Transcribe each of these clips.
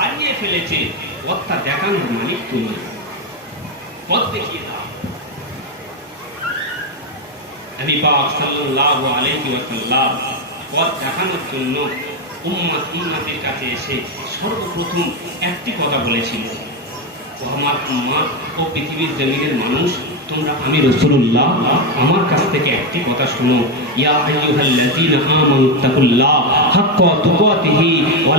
হারিয়ে ফেলেছে, পথটা দেখানোর মালিক তুমি। পথ দেখিয়ে দাও। পাক পথ দেখানোর জন্য উম্মাত উম্মাতের কাছে এসে সর্বপ্রথম একটি কথা বলেছিল। আমার উম্মাত ও পৃথিবীর জমিনের মানুষ তোমরা আমি রসুল্লাহ আমার কাছ থেকে একটি কথা শোনো। ইয়া আইয়ুহাল্লাযীনা আমানু তাকুল্লাহ, হাক্কা তুকাতিহি ওয়া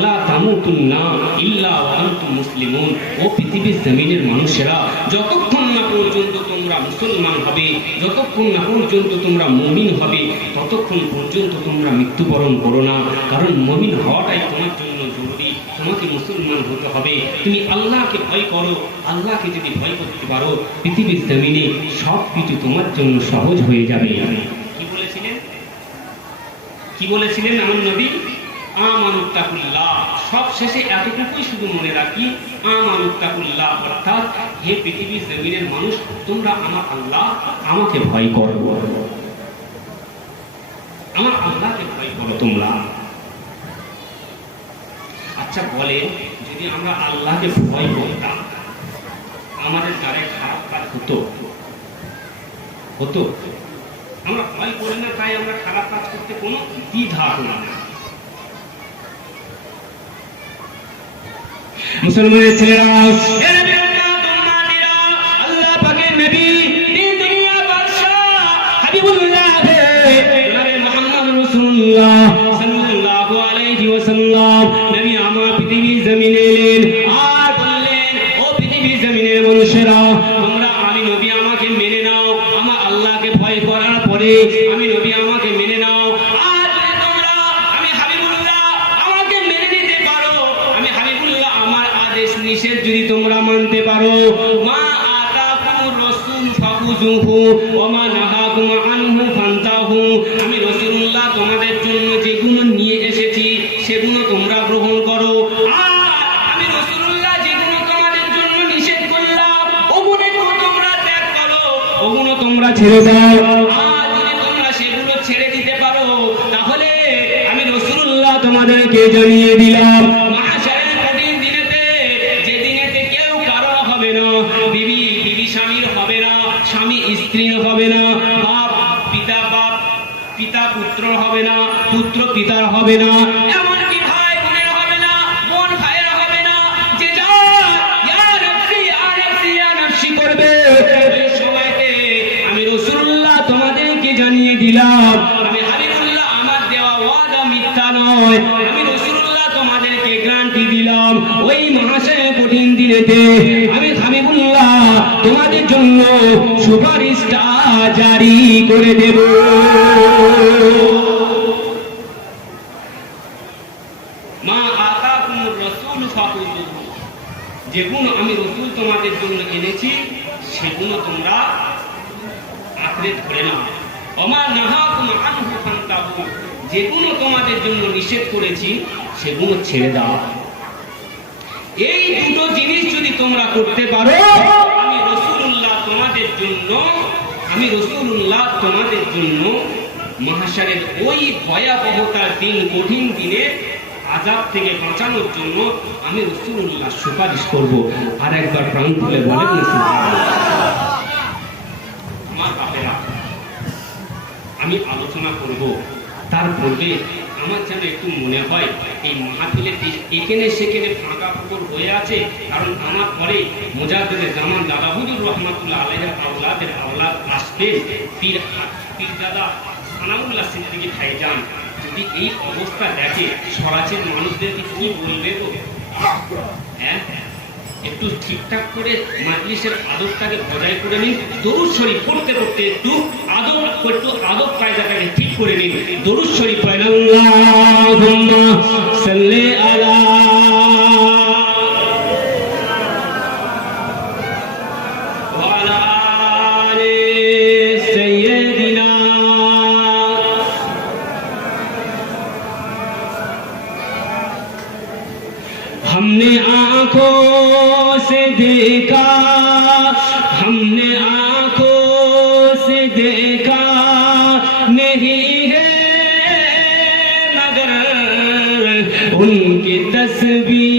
ও পৃথিবীর জমিনের মানুষেরা, যতক্ষণ না পর্যন্ত তোমরা মুসলমান হবে, যতক্ষণ না পর্যন্ত তোমরা মুমিন হবে, ততক্ষণ পর্যন্ত তোমরা মৃত্যুবরণ করো না। কারণ মুমিন হওয়াটাই তোমার জন্য জরুরি। তোমাকে মুসলমান হতে হবে। তুমি আল্লাহকে ভয় করো, আল্লাহকে যদি ভয় করতে পারো, পৃথিবীর জমিনে সব কিছু তোমার জন্য সহজ হয়ে যাবে। কি বলেছিলেন? কি বলেছিলেন আমার নবী? সব শেষে এতটুকুই শুধু মনে রাখি, আমানুত্তাকুল্লাহ, অর্থাৎ হে পৃথিবীর জমিনের মানুষ, তোমরা আমার আল্লাহ আমাকে ভয় করো। আমার আল্লাহকে ভয় করো তোমরা। আচ্ছা বলে, যদি আমরা আল্লাহকে ভয় করতাম, আমাদের দ্বারা খারাপ কাজ হতো। হতো। আমরা ভয় করি না, তাই আমরা খারাপ কাজ করতে কোনো দ্বিধা না। মুসলমানের ছেলেরা আল্লাহ বিবি স্বামীর হবে না স্বামী স্ত্রীর হবে না বাপ পিতা বাপ পিতা পুত্র হবে না পুত্র পিতার হবে না। সুপারিশটা জারি করে দেব। যেগুলো আমি রসুল তোমাদের জন্য এনেছি সেগুলো তোমরা আঁকড়ে ধরে নাও। অমা নাহাকুম আনহু ফান্তাহু যেগুলো তোমাদের জন্য নিষেধ করেছি সেগুলো ছেড়ে দাও। এই দুটো জিনিস যদি তোমরা করতে পারো আমি রসুল্লাহ তোমাদের জন্য আমি রসুল্লাহ তোমাদের জন্য মহাসারের ওই ভয়াবহতার দিন, কঠিন দিনে আজাব থেকে বাঁচানোর জন্য আমি রসুল্লাহ সুপারিশ করব। আর একবার প্রাণ খুলে বলেন আমি আলোচনা করব। তার পূর্বে আমার যেন একটু মনে হয়, এই মাহফিলে এখানে সেখানে ফাঁকা ফুকর হয়ে আছে, কারণ আমার পরে মোজাদের জামান দাদা হুজুর রহমাতুল্লাহ আলহের আওলাদের আওলাদ আসবেন, পীর পীর দাদা সানাউল্লাহ সিদ্দিকি ভাইজান যদি এই অবস্থা দেখে সরাচের মানুষদের কি বলবে তো হ্যাঁ? একটু ঠিকঠাক করে মাজলিসের আদবটাকে বজায় করে নিন। দরুদ শরীফ পড়তে পড়তে একটু আদব একটু আদব কায়দাটাকে ঠিক করে নিন। দরুদ শরীফ আলা उनकी तस्वीर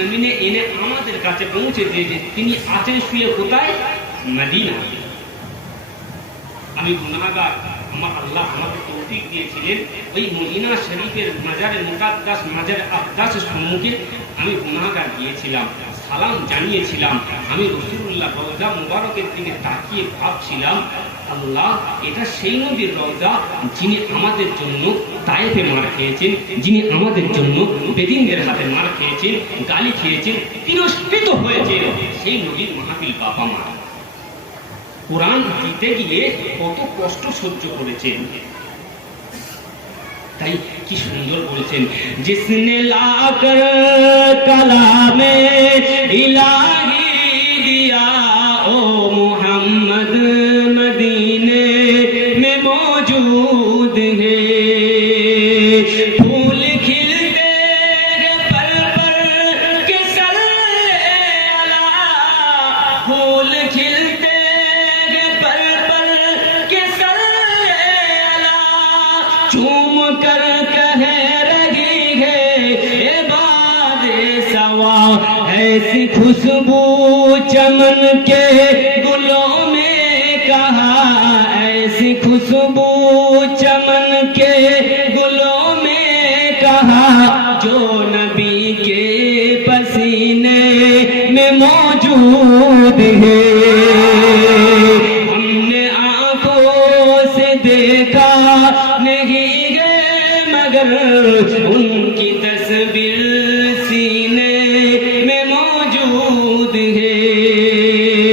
জমিনে এনে আমাদের কাছে পৌঁছে দিয়েছে তিনি আছেন, শুয়ে কোথায়? মদিনা। আমি গুনাহগার আমার আল্লাহ আমাকে তৌফিক দিয়েছিলেন। ওই মদিনা শরীফের মাজারে, মুকাদ্দাস মাজারে আব্দাসের সম্মুখে আমি গুনাহগার গিয়েছিলাম, সালাম জানিয়েছিলাম। আমি রসুল্লাহ রওজা মুবারকের দিকে তাকিয়ে ভাবছিলাম আল্লাহ, এটা সেই নবীর রওজা যিনি আমাদের জন্য তায়েফে মার খেয়েছেন, যিনি আমাদের জন্য বেদিনদের হাতে মার খেয়েছেন, গালি খেয়েছেন, তিরস্কৃত হয়েছে সেই নবীর মাহাবিল বাবা মা। কোরআন দিতে গিয়ে কত কষ্ট সহ্য করেছেন। তাই কি সুন্দর বলেছেন, জিসনে লাকর কালামে ইলাহি দিয়া خوشبو چمن کے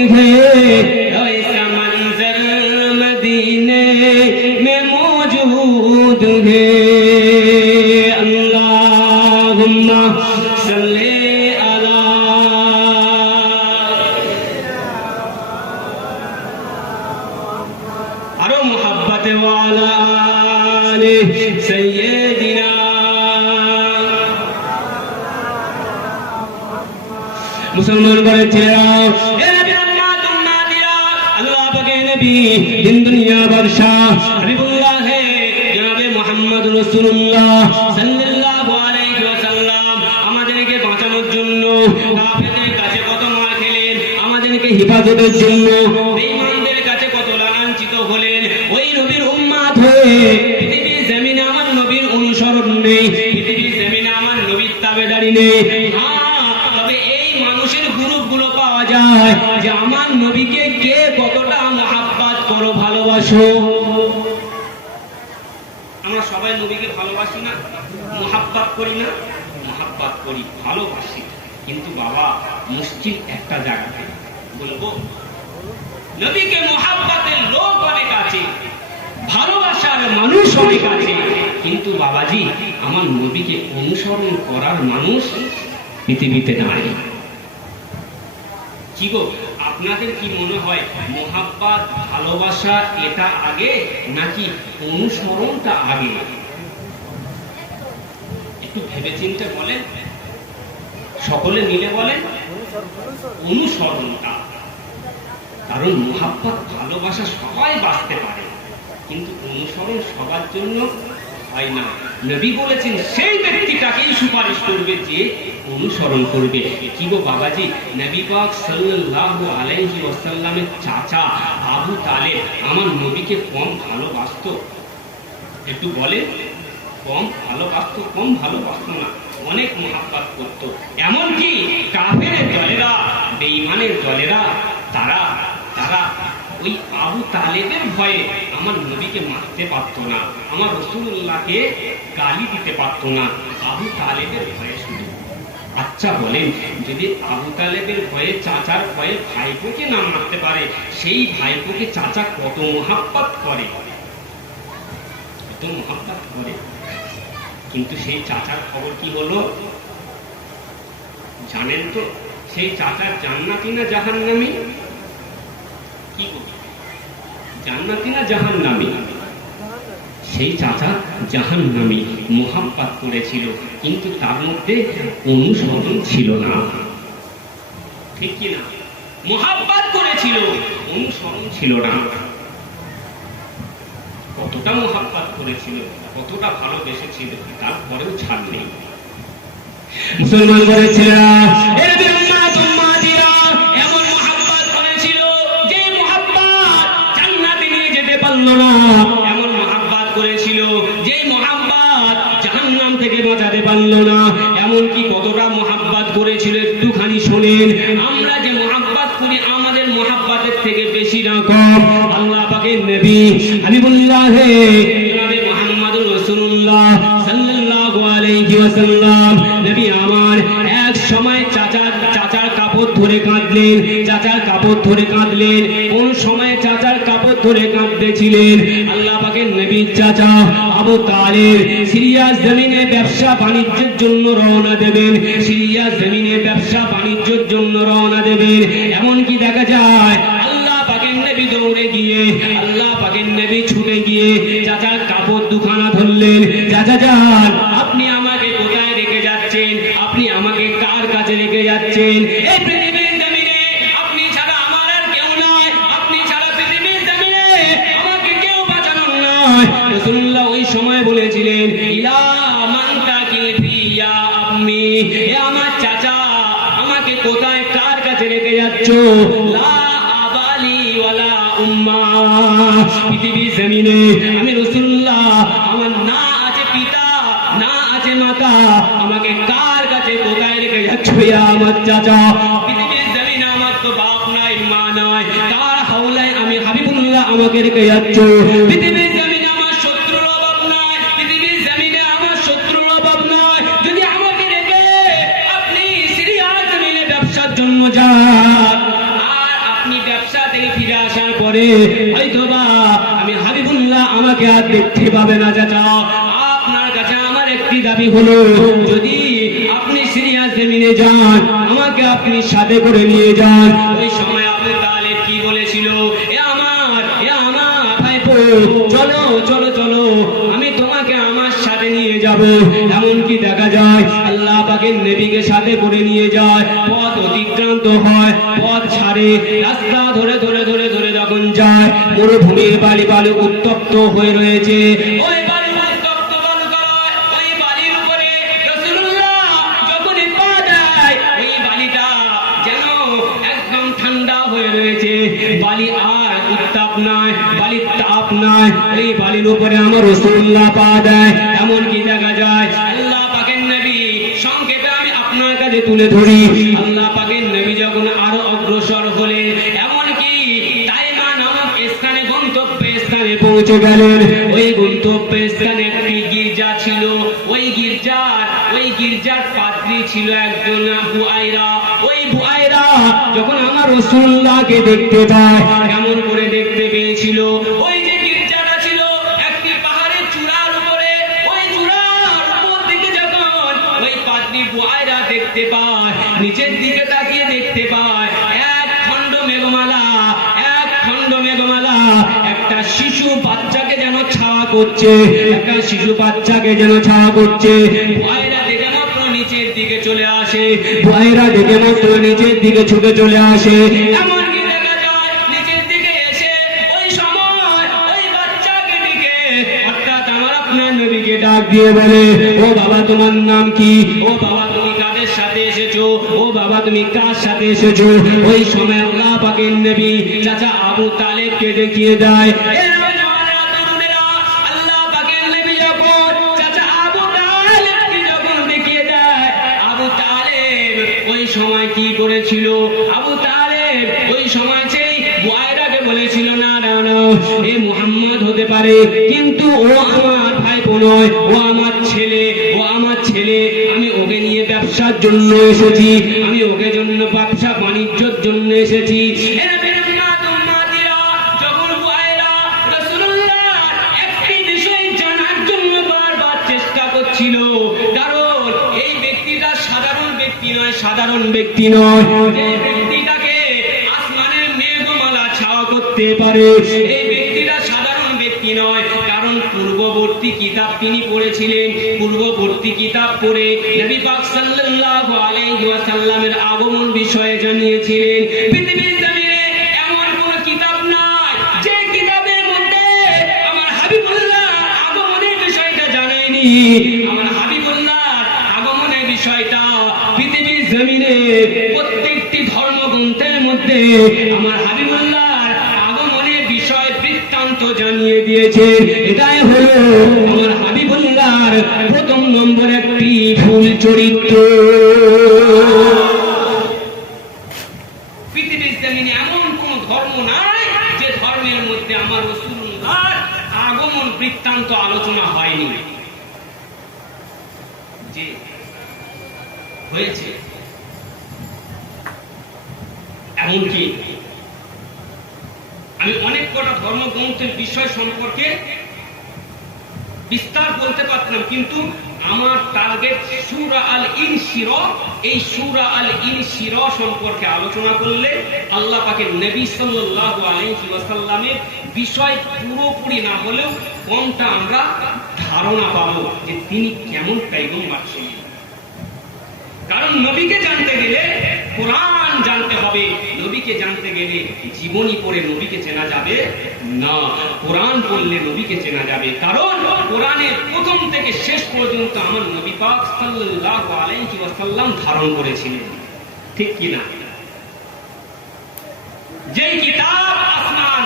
है ऐसा मंजर मदीने में मौजूद है अल्लाहुम्मा सल्ले अला আরো মোহাব্বত ওয়ালা আলে সাইয়্যিদিনা মুসলমান করে ছেলেরা নবী, দিন দুনিয়া হাবিবুল্লাহ হে জনাবে মুহাম্মদ রাসূলুল্লাহ সাল্লাল্লাহু জন্য কত মার বেঈমানদের কাছে কত লাঞ্ছিত হলেন। ওই নবীর উম্মাত হয়ে পৃথিবীর জমিনে আমার নবীর অনুসরণ নেই, পৃথিবীর জমিনে আমার নবীর তাবেদারি নেই। ভালোবাসো আমরা সবাই নবীকে ভালোবাসি না, মহাব্বাত করি না, মহাব্বাত করি, ভালোবাসি। কিন্তু বাবা মুশকিল একটা জায়গাতে। বলব, নবীকে মহাব্বাতের লোক অনেক আছে, ভালোবাসার মানুষ অনেক আছে। কিন্তু বাবাজি, আমার নবীকে অনুসরণ করার মানুষ পৃথিবীতে নাই। কি গো? আপনাদের কি মনে হয় মোহাব্বাত, ভালোবাসা এটা আগে নাকি অনুসরণটা আগে? একটু ভেবেচিন্তে বলেন। সকলে মিলে বলেন, অনুসরণটা। কারণ মোহাব্বত, ভালোবাসা সবাই বাঁচতে পারে, কিন্তু অনুসরণ সবার জন্য হয় না। নবী বলেছেন, সেই ব্যক্তিটাকেই সুপারিশ করবে যে অনুসরণ করবে। কি গো বাবাজি? নবী পাক সাল্লাল্লাহু আলাইহি ওয়াসাল্লামের চাচা আবু তালেব আমার নবীকে কম ভালোবাসতো। একটু বলে, কম ভালোবাসতো কম ভালোবাসতো না, অনেক মহাব্বাত করতো। এমনকি কাফের দলেরা, বেঈমানের দলেরা, তারা তারা ওই আবু তালেবের ভয়ে আমার নবীকে মারতে পারতো না, আমার রসুল্লাহকে গালি দিতে পারতো না। আবু তালেবের ভয়ে আচ্ছা বলেন, যদি আবু তালেবের ভয়ে চাচার ভয়ে ভাইপোকে না মারতে পারে, সেই ভাইপোকে চাচা কত মহাব্বত করে? কত মহাব্বত করে। কিন্তু সেই চাচার খবর কি হলো? জানেন তো, সেই চাচার জান্নাতি না জাহান নামি কি জান্নাতি না জাহান নামি সেই চাচা জাহান নামি মোহাব্বাত করেছিল কিন্তু তার মধ্যে অনুসরণ ছিল না। ঠিক কি না? মোহাব্বাত করেছিল অনুসরণ ছিল না। কতটা মোহাব্বাত করেছিল কতটা ভালোবেসেছিল তারপরেও ছাড় নেই। মুসলমান করেছিলেন এমন করেছিল যে এমন মোহাব্বাত করেছিল যে মোহাব্বাত জাহান্নাম থেকে বাঁচাতে পারল না। এমন কি কতটা মোহাব্বাত করেছিল একটুখানি শোনেন। আমরা যে মোহাব্বাত করি আমাদের মোহাব্বাতের থেকে বেশি না কম আল্লাহ পাকের নবী ওয়াসাল্লাম। নবী আমার এক সময় চাচার চাচার কাপড় ধরে কাঁদলেন। চাচার কাপড় ধরে কাঁদলেন। কোন সময় চাচার কাপড় ধরে কাঁদতেছিলেন আল্লাহ পাকের নবীর চাচা আবু তালেব সিরিয়া জমিনে ব্যবসা বাণিজ্যের জন্য রওনা দেবেন। সিরিয়া জমিনে ব্যবসা বাণিজ্যের জন্য রওনা দেবেন। এমন কি দেখা যায়, আল্লাহ পাকের নবী দৌড়ে গিয়ে, আল্লাহ পাকের নবী ছুটে গিয়ে চাচা কাপড় দুখানা ধরলেন। চাচা যান পৃথিবীর জমিনে আমি রসুল্লাহ, আমার না আছে পিতা, না আছে মাতা, আমাকে কার কাছে কোথায় রেখে যাচ্ছ আমার চাচা? পৃথিবীর আমার তো বাপ নাই, মা নাই, কার হাওলায় আমি হাবিবুল্লাহ আমাকে রেখে যাচ্ছ? আমি হাবিবুল্লাহ, আমাকে আর দেখতে পাবে না, চাচা। আপনার কাছে আমার একটি দাবি হলো, যদি আপনি সিরিয়াস জমিনে যান, আমাকে আপনি সাথে করে নিয়ে যান। ওই সময় আবু তালেব কি বলেছিল? চলো চলো চলো, আমি তোমাকে আমার সাথে নিয়ে যাব। এমনকি দেখা যায়, আল্লাহ নবীকে সাথে করে নিয়ে যায়। পথ অতিক্রান্ত হয়, পথ ছাড়ে, রাস্তা ধরে ধরে ধরে ধরে যায়। মরুভূমির বালি বালু উত্তপ্ত হয়ে রয়েছে। আর উত্তাপ বালির তাপ বালির আমার রসুল্লাহ পা দেয়। এমন কি দেখা যায়, আল্লাহ পাকের নবী আমি আপনার কাছে তুলে ধরি। পৌঁছে গেলেন। ওই গন্তব্য স্থানে একটি গির্জা ছিল। ওই গির্জার ওই গির্জার পাত্রী ছিল একজন বুআইরা। ওই বুআইরা যখন আমার রসুল্লাহকে দেখতে পায় কেমন করে দেখতে পেয়েছিল? ওই যে গির্জাটা ছিল, একটি পাহাড়ের চূড়ার উপরে। ওই চূড়ার উপর দিকে যখন ওই পাত্রী বুআইরা দেখতে পায়, নিচের দিকে তাকিয়ে দেখতে পায় এক খণ্ড মেঘমালা এক খণ্ড মেঘমালা একটা শিশু বাচ্চাকে যেন ছাওয়া করছে, একটা শিশু বাচ্চাকে যেন ছাওয়া করছে। নিচের দিকে চলে আসে ভয়রা দেখে মাত্র নিচের দিকে ছুটে চলে আসে। নবীকে ডাক দিয়ে বলে, ও বাবা, তোমার নাম কি? ও বাবা সাথে এসেছ? ও বাবা, তুমি কার সাথে এসেছ? ওই সময় আল্লাহ পাকের নবী চাচা আবু তালেবকে দেখিয়ে দেয় সময় কি করেছিল? আবু তালেব ওই সময় সেই বুয়াইরাকে বলেছিল না না, এ মুহাম্মদ হতে পারে, কিন্তু ও আমার ভাইপো নয়, ও আমার জন্য এসেছি। আমি ওকে জন্য ব্যবসা বাণিজ্যের জন্য এসেছি। সাধারণ ব্যক্তি নয় ব্যক্তিটাকে আসমানের মেঘমালা ছাওয়া করতে পারে এই ব্যক্তিটা সাধারণ ব্যক্তি নয়। পূর্ববর্তী কিতাব তিনি পড়েছিলেন। পূর্ববর্তী কিতাব পড়ে নবী পাক সাল্লাল্লাহু আলাইহি ওয়াসাল্লামের আগমন বিষয়ে জানিয়েছিলেন, পৃথিবীর জমিনে এমন কোন কিতাব নাই, যে কিতাবের মধ্যে আমার হাবিবুল্লাহ আগমনের বিষয়টা আমার হাবিবুল্লাহ আগমনের বিষয়টা পৃথিবীর জমিনে প্রত্যেকটি ধর্মগ্রন্থের মধ্যে আমার হাবিবুল্লাহর আগমনের বিষয় বৃত্তান্ত জানিয়ে দিয়েছেন এটাই হলো আমার হাবিবুল্লাহর প্রথম নম্বর একটি ভুল চরিত্র। আগমন বৃত্তান্ত আলোচনা হয়নি। যে হয়েছে, এমনকি আমি অনেক কটা ধর্মগ্রন্থের বিষয় সম্পর্কে বিস্তার বলতে পারতাম, কিন্তু আমার টার্গেট সুরা আল ইন শির, এই সুরা আল ইন শির সম্পর্কে আলোচনা করলে আল্লাহ পাকে নবী সাল্লাল্লাহু আলাইহি বিষয় পুরোপুরি না হলেও কমটা আমরা ধারণা পাবো যে তিনি কেমন পয়গম্বর ছিলেন। কারণ নবীকে জানতে গেলে কোরআন জানতে হবে। নবীকে জানতে গেলে জীবনী পড়ে নবীকে চেনা যাবে না। কোরআন পড়লে নবীকে চেনা যাবে। কারণ কোরআনের প্রথম থেকে শেষ পর্যন্ত আমার নবী পাক সাল্লাল্লাহু আলাইহি ওয়াসাল্লাম ধারণ করেছিলেন। ঠিক কি না? যে কিতাব আসমান,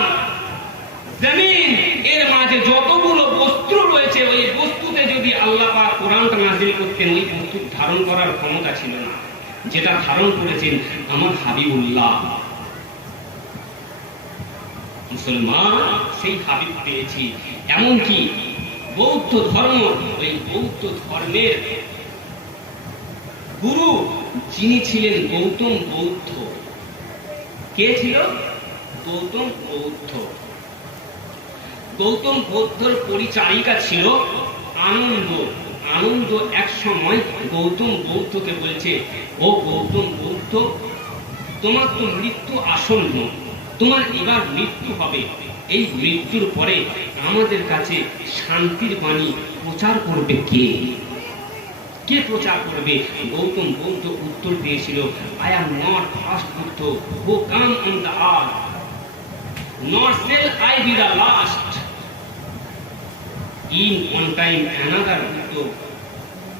জমিন, এর মাঝে যতগুলো বস্তু রয়েছে, ওই বস্তুতে যদি আল্লাহ পাক কোরআনটা নাজিল করতেন, ওই বস্তু ধারণ করার ক্ষমতা ছিল না। যেটা ধারণ করেছেন আমার হাবিবুল্লাহ। মুসলমান সেই হাবিব পেয়েছি। এমনকি বৌদ্ধ ধর্ম, ওই বৌদ্ধ ধর্মের গুরু যিনি ছিলেন গৌতম বৌদ্ধ। কে ছিল? গৌতম বৌদ্ধ। গৌতম বৌদ্ধর পরিচারিকা ছিল আনন্দ। আনন্দ এক সময় গৌতম বৌদ্ধকে বলছে, ও গৌতম বৌদ্ধ, তোমার তো মৃত্যু আসন্ন। তোমার এবার মৃত্যু হবে। এই মৃত্যুর পরে আমাদের কাছে শান্তির বাণী প্রচার করবে কে? কে প্রচার করবে? গৌতম বৌদ্ধ উত্তর দিয়েছিল I am not first Buddha who come on the earth not shall I be the last in one time, another Buddha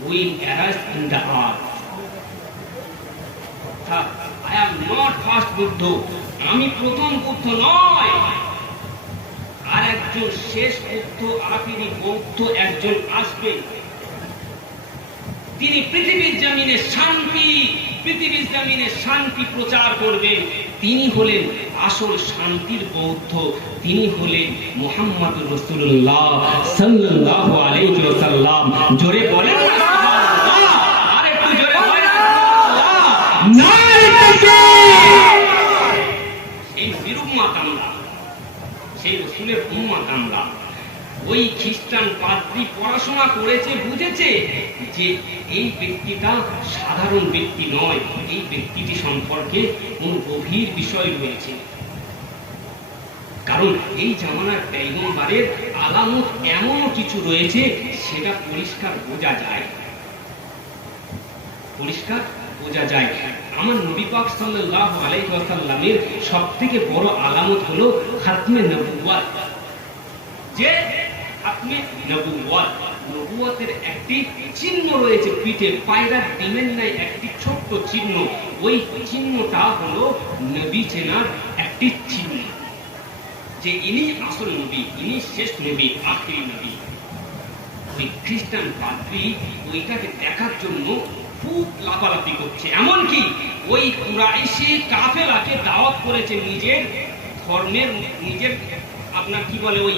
will arise in the earth. অর্থাৎ I am not first Buddha আমি প্রথম বুদ্ধ নয়। আর একজন শেষ বুদ্ধ আখিরি বৌদ্ধ একজন আসবে। তিনি পৃথিবীর জমিনে শান্তি, পৃথিবীর জমিনে শান্তি প্রচার করবেন তিনি হলেন আসল শান্তির বৌদ্ধ। তিনি হলেন মোহাম্মদ রসুল্লাহ সাল্লাল্লাহু আলাইহি ওয়াসাল্লাম। জোরে বলেন। আরেকটু জোরে বলেন না উম্মাত আমরা সেই রসুলের উম্মাত আমরা ওই খ্রিস্টান পাদ্রী পড়াশোনা করেছে, বুঝেছে যে এই ব্যক্তিটা সাধারণ ব্যক্তি নয়, এই ব্যক্তিটি সম্পর্কে কোন গভীর বিষয় রয়েছে। কারণ এই জামানার পেগম্বারের আলামত এমনও কিছু রয়েছে, সেটা পরিষ্কার বোঝা যায়। পরিষ্কার? বোঝা যায়। আমার নবী পাক সাল্লাল্লাহু আলাইহি ওয়াসাল্লামের সবথেকে বড় আলামত হলো খাতমে নবুওয়াত। যে খাতমে নবুওয়াত, নবুওয়াতের একটি চিহ্ন রয়েছে পিঠে পায়রার ডিমের নাই একটি ছোট্ট চিহ্ন। ওই চিহ্নটা হলো নবী চেনার একটি চিহ্ন। যে ইনি আসল নবী, ইনি শেষ নবী, আখিরি নবী। ওই খ্রিস্টান পাদ্রী ওইটাকে দেখার জন্য খুব লাফালাফি করছে। এমনকি ওই কুরাইশি কাফেলাকে দাওয়াত করেছে নিজের ধর্মের নিজের আপনার কি বলে ওই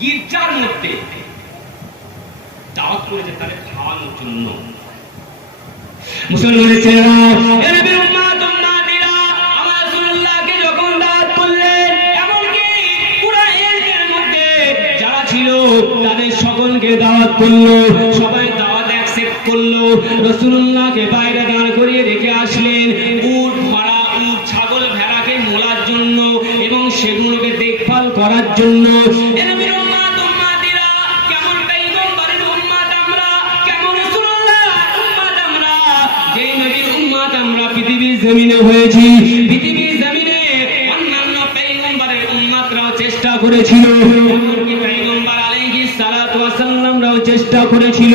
গির্জার মধ্যে। দাওয়াত করেছে তাদের খাওয়ানোর জন্য। মুসলমানের ছিল, তাদের সকলকে দাওয়াত করল। সবাই করল। রাসূলুল্লাহকে বাইরে দাঁড় করিয়ে রেখে আসলেন। উট ভরা উট ছাগল ভেড়াকে মোলার জন্য এবং সেগুলোকে দেখভাল করার জন্য। পৃথিবীর জমিনে হয়েছি। পৃথিবীর অন্যান্য চেষ্টা করেছিল। চেষ্টা করেছিল।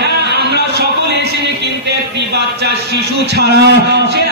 হ্যাঁ আমরা সকলে এসে কিন্তু একটি বাচ্চা শিশু ছাড়া। সে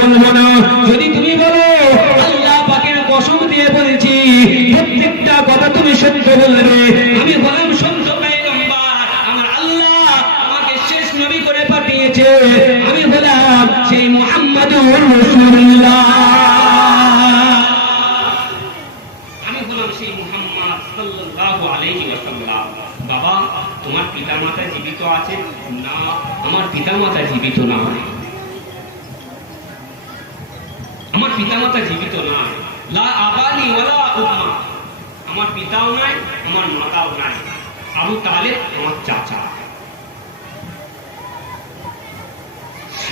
বলব না যদি তুমি বলো, আল্লাহ পাকের কসম দিয়ে বলছি, প্রত্যেকটা কথা তুমি সত্য বলবে। আমি হলাম সত্য আমার আল্লাহ আমাকে শেষ নবী করে পাঠিয়েছে। আমি হলাম সেই মুহাম্মদ বাবা, তোমার পিতামাতা জীবিত আছে না, আমার পিতামাতা জীবিত নয়। পিতামাতা জীবিত নয় লা আবানি ওয়ালা উম্মা। আমার পিতাও নাই, আমার মাতাও নাই। আবু তাহলে আমার চাচা।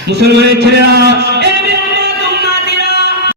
মুসলমানের ছেলেরা